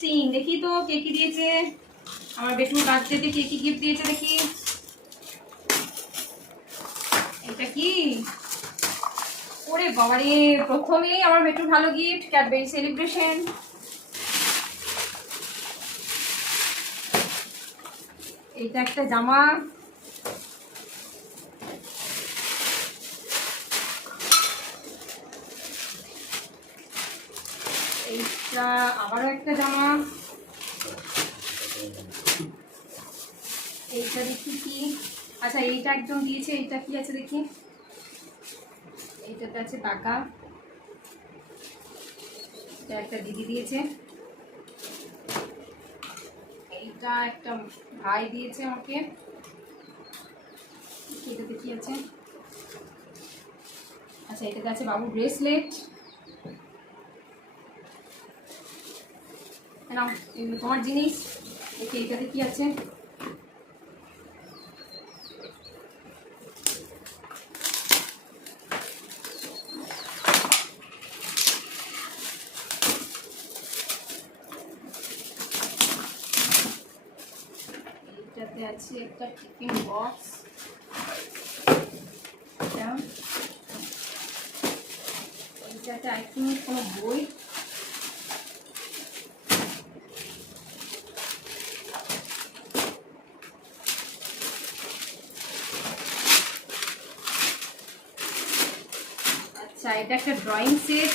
সিন দেখি তো কে কি দিয়েছে আমার বেটুর বার্থডেতে, কে কি গিফট দিয়েছে দেখি। এটা কি? ওরে বাবারে, প্রথমেই আমার বেটুর ভালো গিফট, ক্যাডবেরি সেলিব্রেশন। এইটা একটা জামা, এইটা আবারও একটা জামা, এইটা দেখি কি। আচ্ছা এইটা একজন দিয়েছে, এইটা কি আছে দেখি। এইটাতে আছে টাকা, এটা একটা দিদি দিয়েছে, এইটা একটা ভাই দিয়েছে আমাকে। এটাতে কি আছে? আচ্ছা এটাতে আছে বাবু ব্রেসলেট। নাও এগুলো তোমার জিনিস। দেখি এটাতে কি আছে। এটাতে আছে একটা টিফিন বক্স, এইটাতে আই থিঙ্ক কোনো বই। আচ্ছা এটা একটা ড্রয়িং সেট।